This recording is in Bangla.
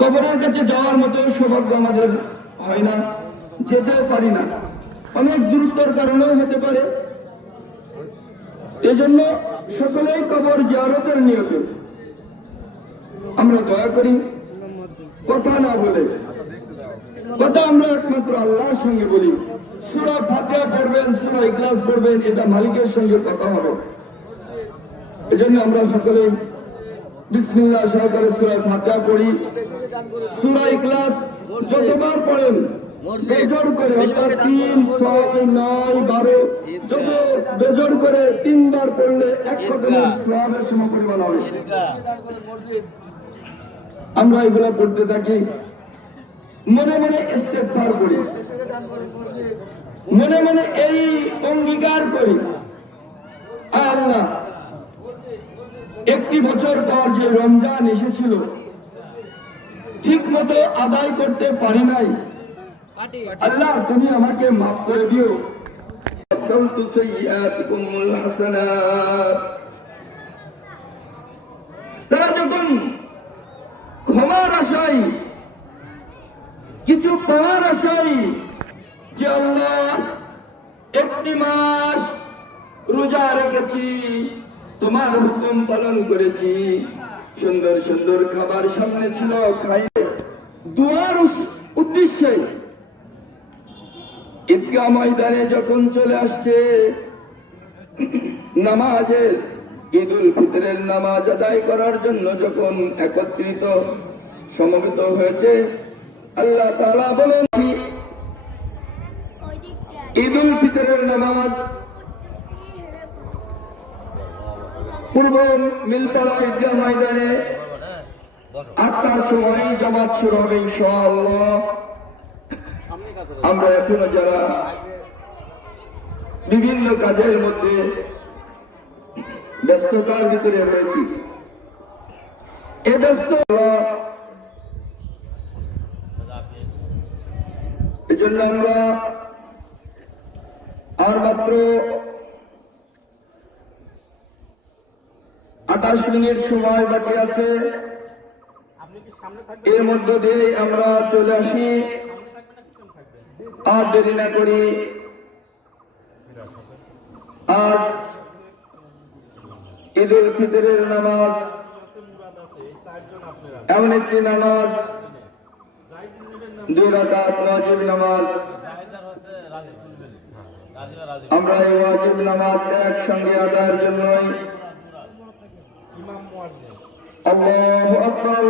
কবরের কাছে যাওয়ার মতো সৌভাগ্য আমাদের হয় না, যেতেও পারি না, অনেক দূরত্বের কারণেও হতে পারে। এজন্য সকলেই কবর জিয়ারতের নিয়তে আমরা দয়া করি কথা না বলে, কথা আমরা একমাত্র আল্লাহর সঙ্গে বলি। সূরা ফাতিহা পড়বেন, সূরা ইখলাস পড়বেন, এটা মালিকের সঙ্গে কথা হবে। এজন্য আমরা সকলে বিসমিল্লাহ সহকারে সূরা ফাতিহা পড়ি। সূরা ইখলাস যতবার পড়েন বেজোড় করে, অর্থাৎ 3, 6, 9, 12 যত বেজোড় করে 3 বার পড়লে এক কদমের সওয়াবের সমপরিমাণ হবে। আমরা এগুলা পড়তে থাকি, মনে মনে ইস্তেগফার করি, মনে মনে এই অঙ্গীকার করি, আল্লাহ একটি বছর পর যে রমজান এসেছিল ঠিক মতো আদায় করতে পারি নাই, আল্লাহ তুমি আমাকে মাফ করে দিও। তারা যখন ক্ষমার আশায়, কিছু পাওয়ার আশায়, যে আল্লাহ একটি মাস রোজা রেখেছি, তোমার হুকুম পালন করেছি, সুন্দর সুন্দর খাবার সামনে ছিল, খাই দোয়ার উদ্দেশ্যে ঈদগাহ ময়দানে যখন চলে আসছে, নামাজের ঈদুল ফিতরের নামাজ আদায় করার জন্য যখন একত্রিত সমবেত হয়েছে, আল্লাহ তাআলা বলেন ঈদুল ফিতরের নামাজ পূর্ব মিলপাড়া ঈদগাহ ময়দানে 8টার সময় জামাত শুরু হবে ইনশাআল্লাহ। আমরা এখনো যারা বিভিন্ন কাজের মধ্যে ব্যস্ততার ভিতরে রয়েছি, এ ব্যস্ততা এজন্য আমরা আর মাত্র 28 মিনিট সময় বাকি আছে, এর মধ্য দিয়ে আমরা চলে আসি। আর দেরি না করি, আজ ঈদুল ফিতরের নামাজ এমন একটি নামাজ, 2 রাকাত ওয়াজিব নামাজ, আমরা এই ওয়াজিব নামাজ একসঙ্গে আদায়ের জন্যই আল্লাহু আকবার।